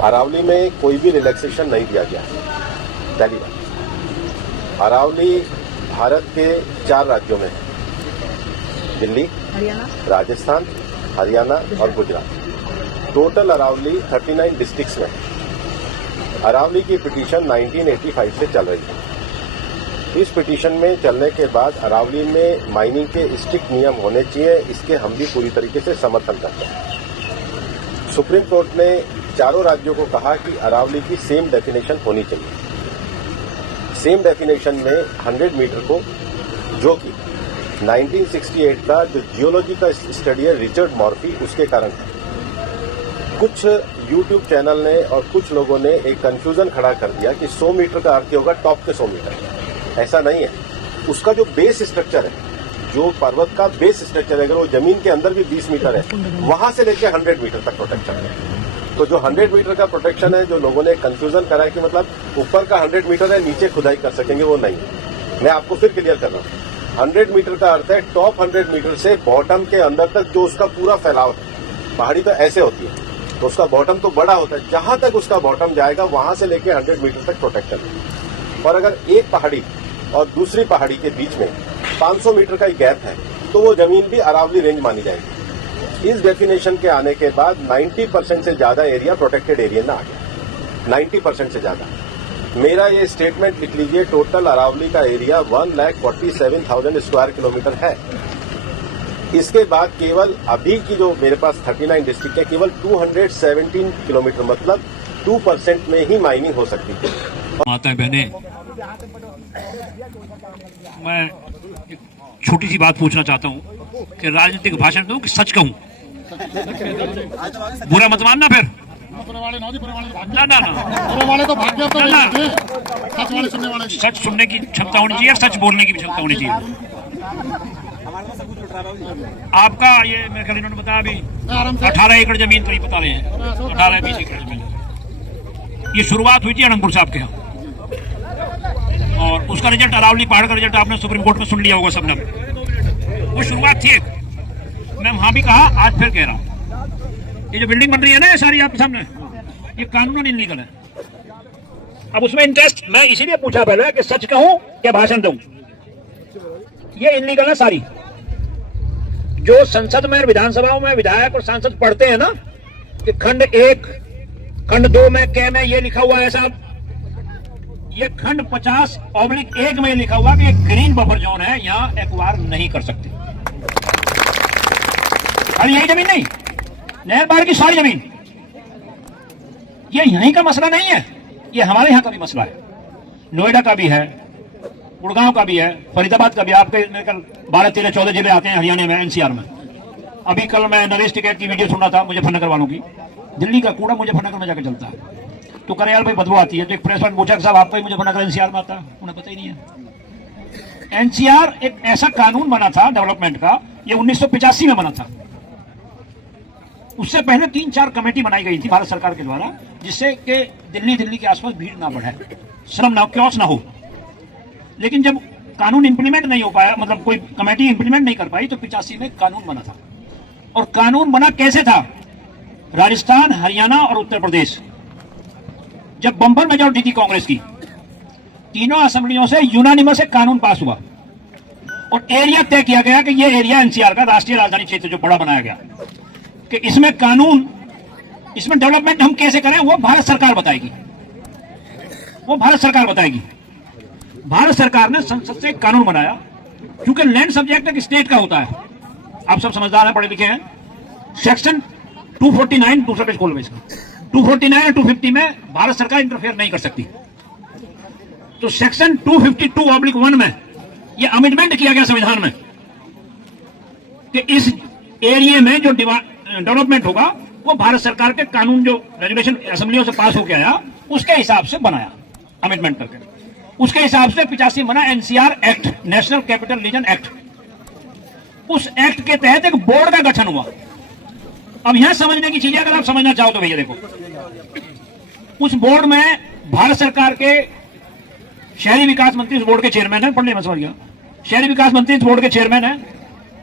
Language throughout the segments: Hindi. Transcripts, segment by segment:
अरावली में कोई भी रिलैक्सेशन नहीं दिया गया है। पहली बात, अरावली भारत के 4 राज्यों में है, दिल्ली, राजस्थान, हरियाणा और गुजरात। टोटल अरावली 39 डिस्ट्रिक्ट्स में है। अरावली की पिटीशन 1985 से चल रही है। इस पिटीशन में चलने के बाद अरावली में माइनिंग के स्ट्रिक्ट नियम होने चाहिए, इसके हम भी पूरी तरीके से समर्थन करते हैं। सुप्रीम कोर्ट ने चारों राज्यों को कहा कि अरावली की सेम डेफिनेशन होनी चाहिए। सेम डेफिनेशन में 100 मीटर को, जो कि 1968 का जो जियोलॉजी का स्टडी है रिचर्ड मॉर्फी, उसके कारण है। कुछ यूट्यूब चैनल ने और कुछ लोगों ने एक कंफ्यूजन खड़ा कर दिया कि 100 मीटर का अर्थ होगा टॉप के 100 मीटर। ऐसा नहीं है। उसका जो बेस स्ट्रक्चर है, जो पर्वत का बेस स्ट्रक्चर है, अगर वो जमीन के अंदर भी 20 मीटर है, वहां से लेकर 100 मीटर तक प्रोटेक्शन है। तो जो 100 मीटर का प्रोटेक्शन है, जो लोगों ने कंफ्यूजन करा है कि मतलब ऊपर का 100 मीटर है, नीचे खुदाई कर सकेंगे, वो नहीं है। मैं आपको फिर क्लियर कर रहा हूं। 100 मीटर का अर्थ है टॉप 100 मीटर से बॉटम के अंदर तक जो उसका पूरा फैलाव है। पहाड़ी तो ऐसे होती है, तो उसका बॉटम तो बड़ा होता है, जहां तक उसका बॉटम जाएगा वहां से लेकर 100 मीटर तक प्रोटेक्शन है। और अगर एक पहाड़ी और दूसरी पहाड़ी के बीच में 500 मीटर का ही गैप है, तो वो जमीन भी अरावली रेंज मानी जाएगी। इस डेफिनेशन के आने के बाद 90% से ज्यादा एरिया प्रोटेक्टेड एरिया में आ गया। 90% से ज्यादा। मेरा ये स्टेटमेंट लिख लीजिए, टोटल अरावली का एरिया 1,47,000 स्क्वायर किलोमीटर है। इसके बाद केवल अभी की जो मेरे पास 39 डिस्ट्रिक्ट है, केवल 217 किलोमीटर, मतलब 2% में ही माइनिंग हो सकती है। माता बहने, मैं एक छोटी सी बात पूछना चाहता हूँ कि राजनीतिक भाषण दूं कि सच कहूं? बुरा मत मानना फिर। ना ना ना, सच सुनने की क्षमता होनी चाहिए, सच बोलने की भी क्षमता होनी चाहिए। आपका ये मेरे ख्याल इन्होंने बताया अभी 18 एकड़ जमीन करीब बता रहे हैं, 18-20 एकड़ जमीन। ये शुरुआत हुई थी अनंतपुर साहब के यहाँ, और उसका रिजल्ट, अरावली पहाड़ का रिजल्ट आपने सुप्रीम कोर्ट में सुन लिया होगा सबने। वो शुरुआत थी एक। मैं वहां भी कहा, आज फिर कह रहा हूं, ये जो बिल्डिंग बन रही है ना सारी आपके सामने, ये कानूनन इनलीगल है। अब उसमें इंटरेस्ट मैं इसीलिए पूछा पहले कि सच कहूं क्या भाषण दूं। ये इनलीगल है सारी। जो संसद में, विधानसभाओं में विधायक और सांसद पढ़ते हैं ना कि खंड 1, खंड 2 में क्या में ये लिखा हुआ है साहब, ये खंड 50/1 में लिखा हुआ कि ये ग्रीन बफर जोन है, यहां एक्वायर नहीं कर सकते। खाली यही जमीन नहीं, नहर पार की सारी जमीन। ये यहीं का मसला नहीं है, ये हमारे यहां का भी मसला है। नोएडा का भी है, गुड़गांव का भी है, फरीदाबाद का भी। आपके 12-13-14 जिले आते हैं हरियाणा में, एनसीआर में। अभी कल मैं नरेश टिकैत की वीडियो सुन रहा था मुजफ्फरनगर वालों की। दिल्ली का कूड़ा मुजफ्फरनगर में जाकर चलता है, तो करेयाल भाई बदबू आती है। तो एक प्रेस वाले पूछा साहब आपका ही मुजफ्फरनगर एनसीआर में आता है? उन्हें पता ही नहीं है। एनसीआर एक ऐसा कानून बना था डेवलपमेंट का, ये 1985 में बना था। उससे पहले 3-4 कमेटी बनाई गई थी भारत सरकार के द्वारा, जिससे कि दिल्ली के आसपास भीड़ ना बढ़े, श्रम ना हो, क्योस ना हो। लेकिन जब कानून इंप्लीमेंट नहीं हो पाया, मतलब कोई कमेटी इंप्लीमेंट नहीं कर पाई, तो 85 में कानून बना था। और कानून बना कैसे था? राजस्थान, हरियाणा और उत्तर प्रदेश, जब बंपर मेजॉरिटी थी कांग्रेस की, तीनों असेंबलियों से यूनानिमस एक कानून पास हुआ और एरिया तय किया गया कि ये एरिया एनसीआर का, राष्ट्रीय राजधानी क्षेत्र जो बड़ा बनाया गया, कि इसमें कानून, इसमें डेवलपमेंट हम कैसे करें वो भारत सरकार बताएगी। वो भारत सरकार बताएगी। भारत सरकार ने संसद से एक कानून बनाया, क्योंकि लैंड सब्जेक्ट एक स्टेट का होता है। आप सब समझदार हैं, पढ़े लिखे हैं। सेक्शन 249, दूसरा पेज खोलो इसका, 249 और 250 में भारत सरकार इंटरफेयर नहीं कर सकती। तो सेक्शन 252/1 में यह अमेंडमेंट किया गया संविधान में कि इस एरिया में जो डेवलपमेंट होगा वो भारत सरकार के कानून, जो रेगुलेशन असेंबलियों से पास होकर आया, उसके हिसाब से बनाया, अमेंडमेंट करके। उसके हिसाब से 85 बना NCR act, national capital reason act. उस एक्ट के तहत एक बोर्ड का गठन हुआ। अब यहां समझने की चीजें अगर आप समझना चाहो तो भैया देखो, उस बोर्ड में भारत सरकार के शहरी विकास मंत्री उस बोर्ड के चेयरमैन है, पढ़ने में समझ गया। शहरी विकास मंत्री इस बोर्ड के चेयरमैन है,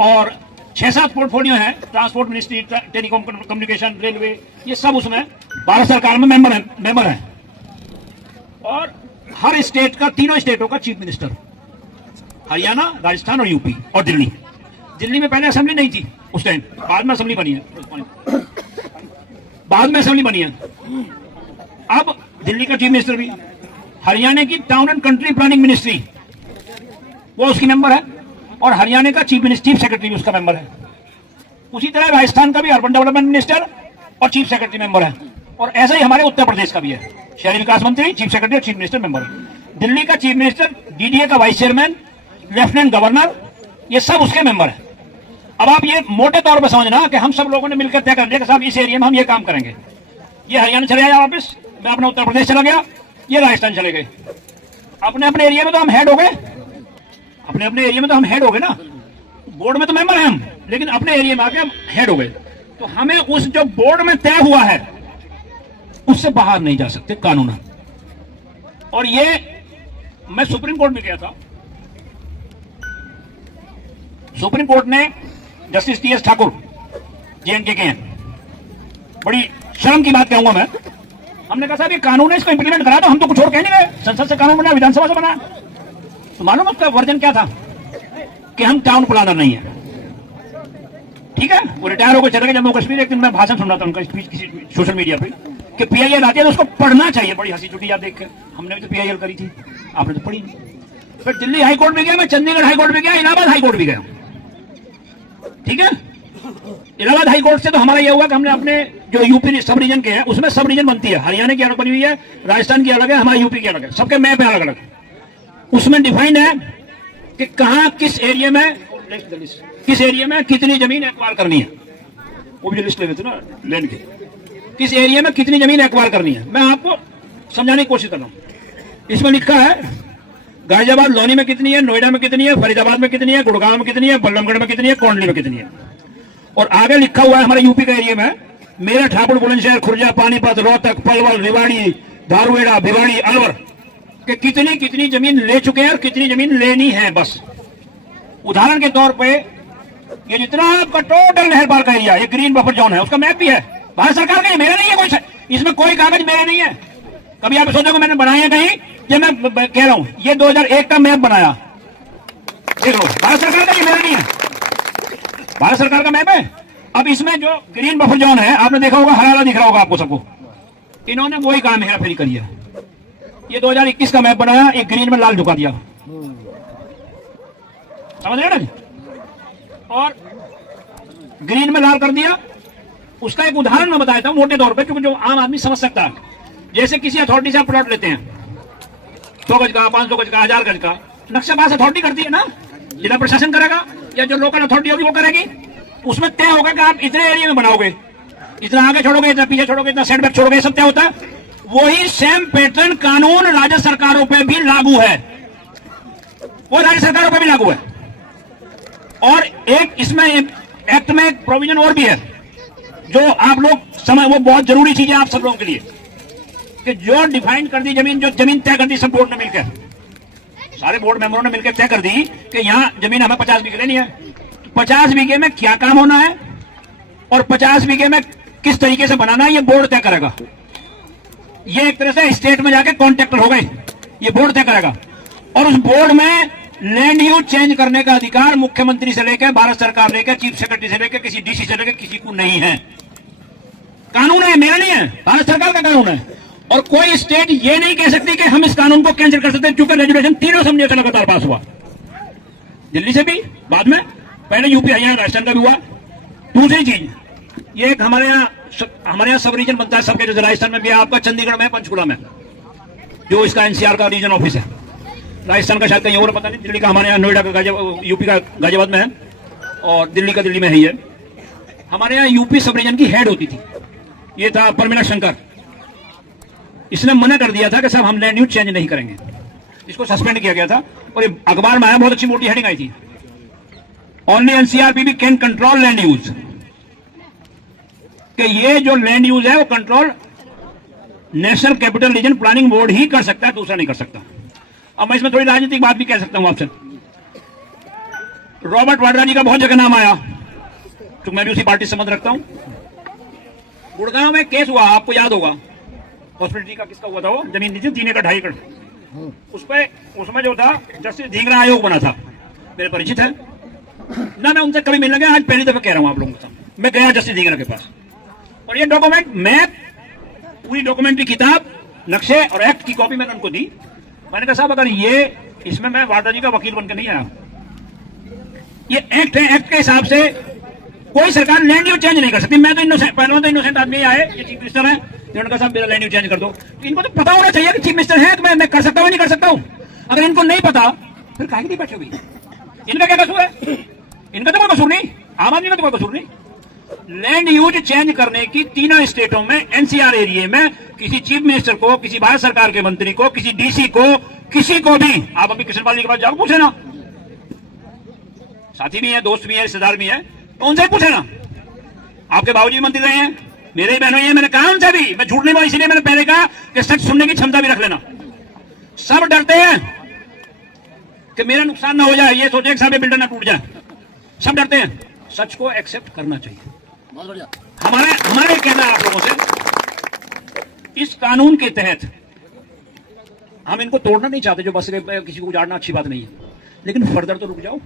और 6-7 पोर्टफोलियो हैं, transport ministry, telecom communication, railway, ये सब उसमें भारत सरकार में मेंबर है। और हर स्टेट का, तीनों स्टेटों का चीफ मिनिस्टर, हरियाणा, राजस्थान और यूपी और दिल्ली। दिल्ली में पहले असेंबली नहीं थी उस टाइम, बाद में असेंबली बनी है, बाद में असेंबली बनी है। अब दिल्ली का चीफ मिनिस्टर भी, हरियाणा की town and country planning ministry वो उसकी मेंबर है, और हरियाणा का चीफ सेक्रेटरी भी उसका मेंबर है। उसी तरह राजस्थान का भी अर्बन डेवलपमेंट मिनिस्टर और चीफ सेक्रेटरी मेंबर है, और ऐसा ही हमारे उत्तर प्रदेश का भी है, शहरी विकास मंत्री, चीफ सेक्रेटरी और चीफ मिनिस्टर मेंबर है। दिल्ली का चीफ मिनिस्टर, डीडीए का वाइस चेयरमैन, लेफ्टिनेंट गवर्नर, ये सब उसके मेंबर है। अब आप ये मोटे तौर पर समझना कि हम सब लोगों ने मिलकर तय कर लिया कि साहब इस एरिया में हम ये काम करेंगे। ये हरियाणा चले गया वापस, मैं अपना उत्तर प्रदेश चला गया, ये राजस्थान चले गए। अपने अपने एरिया में तो हम हेड हो गए, अपने अपने एरिया में तो हम हेड हो गए ना, बोर्ड में तो मेंबर हैं हम, लेकिन अपने एरिया में आके हम हेड हो गए। तो हमें उस जो बोर्ड में तय हुआ है उससे बाहर नहीं जा सकते कानून। और ये मैं सुप्रीम कोर्ट में गया था, सुप्रीम कोर्ट ने जस्टिस टीएस ठाकुर जेएनके के हैं, बड़ी शर्म की बात कहूंगा मैं, हमने कहा साहब ये कानून है, इसको इंप्लीमेंट करा दो, हम तो कुछ और कह नहीं गए, संसद से कानून बना, विधानसभा से बना। तो मालूम उसका वर्जन क्या था कि हम टाउन प्लानर नहीं है। ठीक है, वो रिटायर होकर चले गए जम्मू कश्मीर। एक दिन मैं भाषण सुन रहा था उनका स्पीच किसी सोशल मीडिया पे कि पीआईएल आती है तो उसको पढ़ना चाहिए। बड़ी हंसी छुट्टी याद देख के, हमने भी तो पीआईएल करी थी, आपने तो पढ़ी नहीं। फिर दिल्ली हाई कोर्ट भी गया मैं, चंडीगढ़ हाई कोर्ट भी गया, इलाहाबाद हाई कोर्ट भी गया। ठीक है, इलाहाबाद हाई कोर्ट से तो हमारा यह हुआ कि हमने अपने जो यूपी सब रीजन के हैं उसमें सब रीजन बनती है, हरियाणा की अलग बनी हुई है, राजस्थान की अलग है, हमारे यूपी की अलग है, सबके मैप है अलग अलग। उसमें डिफाइंड है कि कहां किस एरिया में कितनी जमीन एक्वायर करनी है, वो भी लिस्ट ले लेते ना लैंड की, किस एरिया में कितनी जमीन एक्वायर करनी है। मैं आपको समझाने की कोशिश कर रहा हूं। इसमें लिखा है गाजियाबाद लोनी में कितनी है, नोएडा में कितनी है, फरीदाबाद में कितनी है, गुड़गांव में कितनी है, बल्लमगढ़ में कितनी है, कोंडली में कितनी है। और आगे लिखा हुआ है हमारे यूपी का एरिया में मेरठ, हापुड़, बुलंदशहर, खुर्जा, पानीपत, रोहतक, पलवल, रेवाड़ी, धारूहेड़ा, भिवाड़ी, अलवर कि कितनी कितनी जमीन ले चुके हैं और कितनी जमीन लेनी है। बस उदाहरण के तौर पे ये जितना आपका टोटल नहर पार का एरिया, ये ग्रीन बफर जोन है, उसका मैप भी है, भारत सरकार का, मेरा नहीं है कोई, इसमें कोई कागज मेरा नहीं है। कभी आप सोचोगे मैंने बनाया है कहीं, ये मैं कह रहा हूं, ये 2001 का मैप बनाया, देख लो, भारत सरकार का, ये मेरा नहीं है, भारत सरकार का मैप है। अब इसमें जो ग्रीन बफर जोन है, आपने देखा होगा, हरा दिख रहा होगा आपको सबको, इन्होंने वही काम हेराफेरी करी है। ये 2021 का मैप बनाया, एक ग्रीन में लाल झुका दिया, समझ रहे ना, और ग्रीन में लाल कर दिया। उसका एक उदाहरण मैं बताया था मोटे तौर पे, क्योंकि जो आम आदमी समझ सकता है। जैसे किसी अथॉरिटी से आप प्लॉट लेते हैं, 100 गज का, 500 गज का, 1000 गज का, नक्शा पास अथॉरिटी करती है ना, जिला प्रशासन करेगा या जो लोकल अथॉरिटी होगी वो करेगी। उसमें तय होगा कि आप इतने एरिया में बनाओगे, इतना आगे छोड़ोगे, इतना पीछे छोड़ोगे, इतना सेटबैक छोड़ोगे, सब तय होता है। वही सेम पैटर्न कानून राज्य सरकारों पे भी लागू है, वो राज्य सरकारों पे भी लागू है। और एक इसमें एक्ट में एक प्रोविजन और भी है जो आप लोग समझ, वो बहुत जरूरी चीज है आप सब लोगों के लिए, कि जो डिफाइन कर दी जमीन, जो जमीन तय कर दी सब बोर्ड ने मिलकर, सारे बोर्ड मेंबरों ने मिलकर तय कर दी कि यहां जमीन हमें 50 बीघे लेनी है। 50 बीघे में क्या काम होना है और 50 बीघे में किस तरीके से बनाना है, ये बोर्ड तय करेगा। ये एक तरह से स्टेट में जाके कॉन्ट्रैक्टर हो गए, ये बोर्ड तय करेगा। और उस बोर्ड में लैंड यूज चेंज करने का अधिकार मुख्यमंत्री से लेकर, भारत सरकार लेकर, चीफ सेक्रेटरी से लेकर, किसी डीसी से लेकर किसी को नहीं है। कानून है, मेरा नहीं है, भारत सरकार का कानून है। और कोई स्टेट ये नहीं कह सकती कि हम इस कानून को कैंसिल कर सकते हैं, क्योंकि रेजुलेशन तीनों समझौते से लगातार पास हुआ, दिल्ली से भी, बाद में पहले यूपी, हरियाणा, राजस्थान का भी हुआ। दूसरी चीज, ये एक हमारे यहाँ सब रीजन बनता है सबके, जैसे राजस्थान में भी आपका चंडीगढ़ में, पंचकुला में, जो इसका एनसीआर का रीजन ऑफिस है। राजस्थान का शायद कहीं और पता नहीं, दिल्ली का हमारे यहाँ नोएडा का, यूपी का गाजियाबाद में है, और दिल्ली का दिल्ली में है। ये हमारे यहाँ यूपी सब रीजन की हेड होती थी, ये था परमिला शंकर। इसने मना कर दिया था कि साहब हम लैंड यूज चेंज नहीं करेंगे, इसको सस्पेंड किया गया था। और ये अखबार में आया, बहुत अच्छी मोटी हेडिंग आई थी, only NCRPB can control land use, कि ये जो लैंड यूज है वो control national capital region planning board ही कर सकता है, दूसरा नहीं कर सकता। अब मैं इसमें थोड़ी राजनीतिक बात भी कह सकता हूं आपसे। रॉबर्ट वाड्रा जी का बहुत जगह नाम आया, तो मैं भी उसी पार्टी से संबंध रखता हूं। गुड़गांव में केस हुआ, आपको याद होगा, हॉस्पिटलिटी का किसका हुआ था, वो जमीन दी थी 3 एकड़ 2.5 एकड़, उसमें जो था जस्टिस ढींगरा आयोग बना था, मेरे परिचित है ना, मैं उनसे कभी मिलने गया, आज पहली दफा कह रहा हूं आप लोगों के सामने, मैं गया जस्टिस ढींगरा के पास, और ये डॉक्यूमेंट, मैप, पूरी डॉक्यूमेंट की किताब, नक्शे और एक्ट की कॉपी मैंने उनको दी। मैंने कहा साहब, अगर ये इसमें मैं वाड्रा जी का वकील बनकर नहीं आया, ये एक्ट है, एक्ट के हिसाब से कोई सरकार लैंड यूज चेंज नहीं कर सकती। मैं तो इनोसेंट, पहले तो इनोसेंट आदमी आए, ये चीफ मिनिस्टर है, उन्होंने कहा साहब मेरा लैंड यूज चेंज कर दो, तो इनको तो पता होना चाहिए कि चीफ मिनिस्टर है, तो मैं कर सकता हूं नहीं कर सकता हूं। अगर इनको नहीं पता फिर काहे नहीं बैठे हुई, इनका क्या कसूर है? इनका तो कोई कसूर नहीं, आम आदमी का तो कोई कसूर नहीं। लैंड यूज चेंज करने की तीनों स्टेटों में, एनसीआर एरिया में किसी चीफ मिनिस्टर को, किसी भारत सरकार के मंत्री को, किसी डीसी को, किसी को भी, आप अभी कृष्णपाल जी के पास जाओ, पूछे ना, साथी भी है, दोस्त भी है, रिश्तेदार भी है, तो उनसे पूछे ना। आपके बाबूजी मंत्री रहे हैं, मेरे ही बहनों ही है, मैंने कहा उनसे भी, मैं झूठ नहीं बोला, इसलिए मैंने पहले कहा कि सच सुनने की क्षमता भी रख लेना। सब डरते हैं कि मेरा नुकसान ना हो जाए, ये सोचे कि साहब ये बिल्डर ना टूट जाए, सब डरते हैं। सच को एक्सेप्ट करना चाहिए। हमारे कहना है आप लोगों से, इस कानून के तहत हम इनको तोड़ना नहीं चाहते, जो बस किसी को उजाड़ना अच्छी बात नहीं है, लेकिन फर्दर तो रुक जाओ,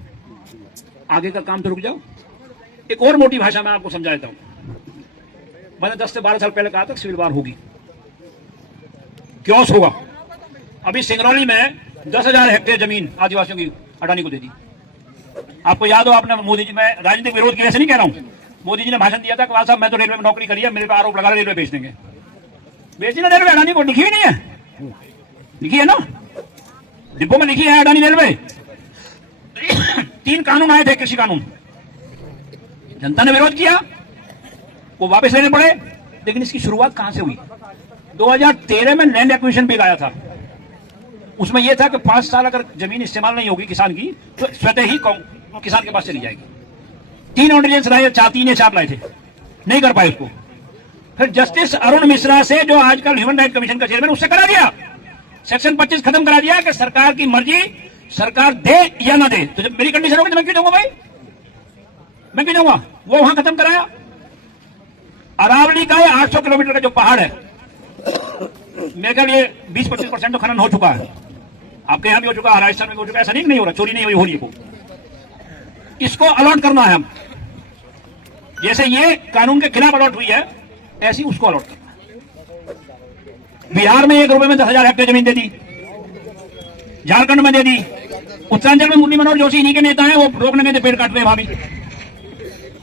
आगे का काम तो रुक जाओ। एक और मोटी भाषा में आपको समझा देता हूं, मैंने 10 से 12 साल पहले कहा था सिविल वार होगी, क्यों होगा। अभी सिंगरौली में 10,000 हेक्टेयर जमीन आदिवासियों की अडानी को दे दी। आपको याद हो, आपने मोदी जी, मैं राजनीतिक विरोध की वजह से नहीं कह रहा हूं, मोदी जी ने भाषण दिया था कि साहब मैं तो रेलवे में नौकरी करी है, मेरे पे आरोप लगा रेलवे बेच देंगे, बेच दी ना रेलवे, अडानी को लिखी ही नहीं है, लिखी है ना, डिब्बों में लिखी है अडानी रेलवे। 3 कानून आए थे, कृषि कानून, जनता ने विरोध किया, वो वापस लेने पड़े, लेकिन इसकी शुरुआत कहां से हुई? 2013 में लैंड एक्विजिशन बिल आया था, उसमें यह था कि 5 साल अगर जमीन इस्तेमाल नहीं होगी किसान की, तो स्वतः ही किसान के पास चली जाएगी। 3 ऑर्डिनेंस लाए, 3 या 4 लाए थे, नहीं कर पाए उसको। फिर जस्टिस अरुण मिश्रा से, जो आजकल ह्यूमन राइट कमीशन का चेयरमैन, उससे करा दिया, सेक्शन 25 खत्म करा दिया कि सरकार की मर्जी, सरकार दे या ना दे। तो जब मेरी कंडीशन होगी तो मैं क्यों जाऊंगा भाई, मैं क्यों जाऊंगा? वो वहां खत्म कराया। अरावली का 800 किलोमीटर का जो पहाड़ है, मेरे ख्याल ये 20-25% तो खनन हो चुका है, आपके यहां भी हो चुका है, राजस्थान में भी हो चुका है, ऐसा नहीं हो रहा, चोरी नहीं हुई, हो रही है। इसको अलॉट करना है हम, जैसे ये कानून के खिलाफ अलॉट हुई है, ऐसी उसको अलॉट करना है। बिहार में 1 रुपए में 10,000 हेक्टेयर जमीन दे दी, झारखंड में दे दी, उत्तरांचल में मुरली मनोहर जोशी इन्हीं के नेता हैं, वो रोकने गए थे, पेड़ काट रहे हैं वहां भी।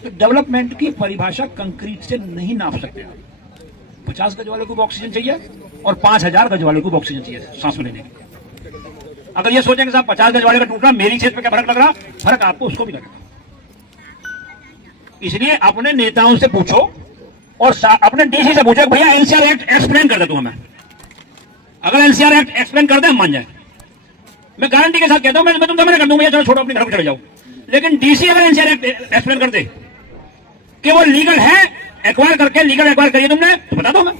तो डेवलपमेंट की परिभाषा कंक्रीट से नहीं नाप सकते। 50 गज वाले को भी ऑक्सीजन चाहिए और 5,000 गज वाले को भी ऑक्सीजन चाहिए सांस में लेने के। अगर ये सोचेंगे साहब 50 गज वाले का टूटना मेरी क्षेत्र पे क्या फर्क लग रहा, फर्क आपको उसको भी लगेगा। इसलिए अपने नेताओं से पूछो और अपने डीसी से पूछो, भैया एनसीआर एक्ट एक्सप्लेन कर दे तू हमें। अगर एनसीआर एक्ट एक्सप्लेन कर दे, हम मान जाए। मैं गारंटी के साथ कहता हूं, मैं तुम मना कर दूं, भैया चलो छोड़ो, अपने घर पर चले जाओ। लेकिन डीसी अगर एनसीआर एक्ट एक्सप्लेन कर दे कि वो लीगल है, एक्वायर करके लीगल एक्वायर करिए तुमने, तो बता दो हमें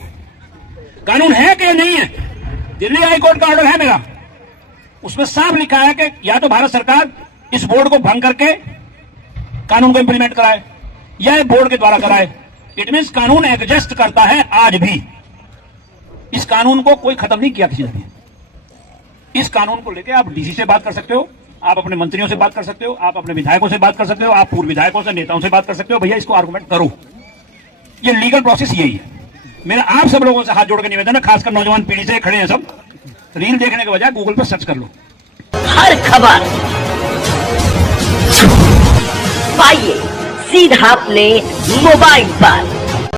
कानून है कि नहीं है। दिल्ली हाई कोर्ट का ऑर्डर है मेरा, उसमें साफ लिखा है कि या तो भारत सरकार इस बोर्ड को भंग करके कानून को इंप्लीमेंट कराए या बोर्ड के द्वारा कराए। इट मींस कानून एग्जिस्ट करता है आज भी, इस कानून को कोई खत्म नहीं किया किसी ने भी। इस कानून को लेकर आप डीसी से बात कर सकते हो, आप अपने मंत्रियों से बात कर सकते हो, आप अपने विधायकों से बात कर सकते हो, आप पूर्व विधायकों से, नेताओं से बात कर सकते हो, भैया इसको आर्गुमेंट करो। ये लीगल प्रोसेस यही है। मेरा आप सब लोगों से हाथ जोड़ के निवेदन है, खासकर नौजवान पीढ़ी से खड़े हैं सब, रील देखने के बजाय गूगल पर सर्च कर लो। हर खबर पाइए सीधा अपने मोबाइल पर।